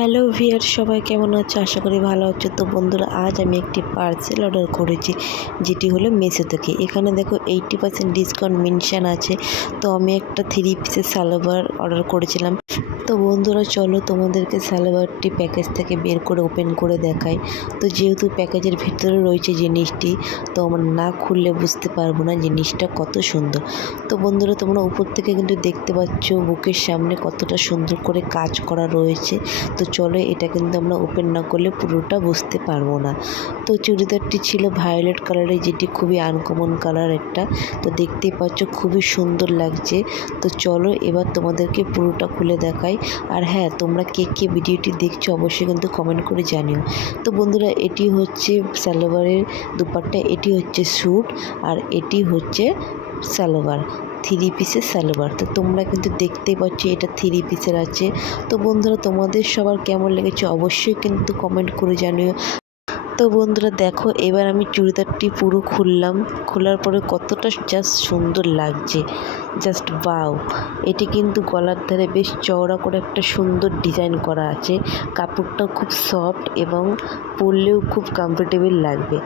Hello viewer, সবাই কেমন আছে? আশা করি ভালো আছে। তো বন্ধুরা, আজ আমি একটি পার্সেল অর্ডার করেছি, যেটি হলো মেসো থেকে। এখানে দেখো 80% ডিসকাউন্ট মেনশন আছে। তো আমি একটা 3 পিসের সালোয়ার অর্ডার করেছিলাম। তো বন্ধুরা, চলো তোমাদেরকে সালোয়ারটি প্যাকেজ থেকে বের করে ওপেন করে দেখাই। তো যেহেতু প্যাকেজের ভিতরে রয়েছে জিনিসটি, তো আমরা না খুললে বুঝতে পারবো না জিনিসটা কত সুন্দর। তো বন্ধুরা, তোমরা উপর থেকে কিন্তু দেখতে পাচ্ছ বুকের সামনে কতটা সুন্দর করে কাজ করা রয়েছে। তো চলো, এটা কিন্তু আমরা ওপেন না করলে পুরোটা বুঝতে পারবো না। তো চুড়িদারটি ছিল ভায়োলেট কালারের, যেটি খুবই আনকমন কালার একটা। তো দেখতেই পাচ্ছ খুবই সুন্দর লাগছে। তো চলো এবার তোমাদেরকে পুরোটা খুলে দেখাই। আর হ্যাঁ, তোমরা কে কে ভিডিওটি দেখছো অবশ্যই কিন্তু কমেন্ট করে জানিও। তো বন্ধুরা, এটি হচ্ছে সালোয়ারের দুপাট্টা, এটি হচ্ছে স্যুট, আর এটি হচ্ছে সালোয়ার, 3 পিসের সালোয়ার। তো তোমরা কিন্তু দেখতেই পাচ্ছ এটা 3 পিসের আছে। তো বন্ধুরা, তোমাদের সবার কেমন লেগেছে অবশ্যই কিন্তু কমেন্ট করে জানিও। তো বন্ধুরা দেখো, এবার আমি চুড়িদারটি পুরো খুললাম। খোলার পরে কতটা জাস্ট সুন্দর লাগছে, জাস্ট বাও। এটি কিন্তু গলার ধারে বেশ চওড়া করে একটা সুন্দর ডিজাইন করা আছে। কাপড়টা খুব সফট এবং পরলেও খুব কমফোর্টেবল লাগবে।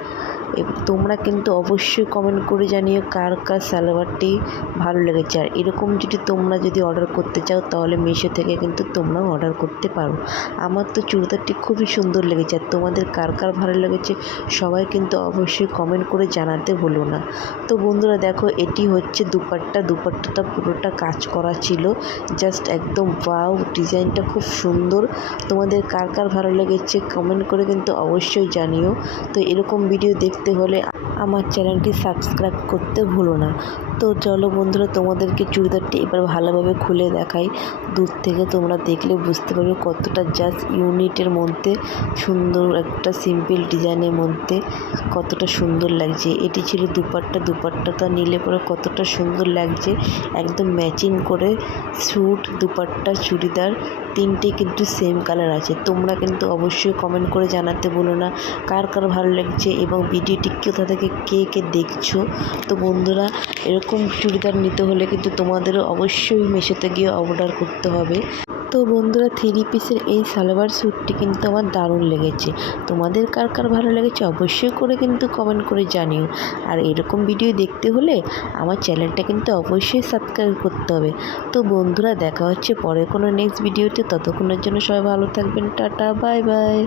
তোমরা কিন্তু অবশ্যই কমেন্ট করে জানিও কার কার সালোয়ারটি ভালো লেগেছে। আর এরকম তোমরা যদি অর্ডার করতে চাও তাহলে মিশো থেকে কিন্তু তোমরাও অর্ডার করতে পারো। আমার তো চুড়িদারটি খুবই সুন্দর লেগেছে। আর তোমাদের কার কার ভালো লেগেছে সবাই কিন্তু অবশ্যই কমেন্ট করে জানাতে ভুলো না। তো বন্ধুরা দেখো, এটি হচ্ছে দুপাট্টাটা পুরোটা কাজ করা ছিল, জাস্ট একদম ওয়াও। ডিজাইনটা খুব সুন্দর। তোমাদের কার কার ভালো লেগেছে কমেন্ট করে কিন্তু অবশ্যই জানিও। তো এরকম ভিডিও দেখতে হলে আমার চ্যানেলটি সাবস্ক্রাইব করতে ভুলো না। তো চলো বন্ধুরা, তোমাদেরকে চুড়িদারটি এবার ভালোভাবে খুলে দেখাই। দূর থেকে তোমরা দেখলে বুঝতে পারবে কতটা জাস্ট ইউনিটের মধ্যে সুন্দর একটা সিম্পল ডিজাইনের মধ্যে কতটা সুন্দর লাগছে। এটি ছিল দুপাট্টাটা নিলে পরে কতটা সুন্দর লাগছে, একদম ম্যাচিং করে স্যুট, দুপাট্টা, চুড়িদার তিনটে কিন্তু সেম কালার আছে। তোমরা কিন্তু অবশ্যই কমেন্ট করে জানাতে ভুলো না কার কার ভালো লাগছে এবং ভিডিওটি কোথা থেকে কে কে দেখছো। তো বন্ধুরা, এরকম চুড়িদার নিতে হলে কিন্তু তোমাদেরও অবশ্যই মিশোতে গিয়ে অর্ডার করতে হবে। তো বন্ধুরা, 3 পিসের এই সালোয়ার স্যুটটি কিন্তু আমার দারুণ লেগেছে। তোমাদের কার কার ভালো লেগেছে অবশ্যই করে কিন্তু কমেন্ট করে জানিও। আর এরকম ভিডিও দেখতে হলে আমার চ্যানেলটা কিন্তু অবশ্যই সাবস্ক্রাইব করতে হবে। তো বন্ধুরা, দেখা হচ্ছে পরে কোনো নেক্সট ভিডিওতে। ততক্ষণের জন্য সবাই ভালো থাকবেন। Tata, bye bye.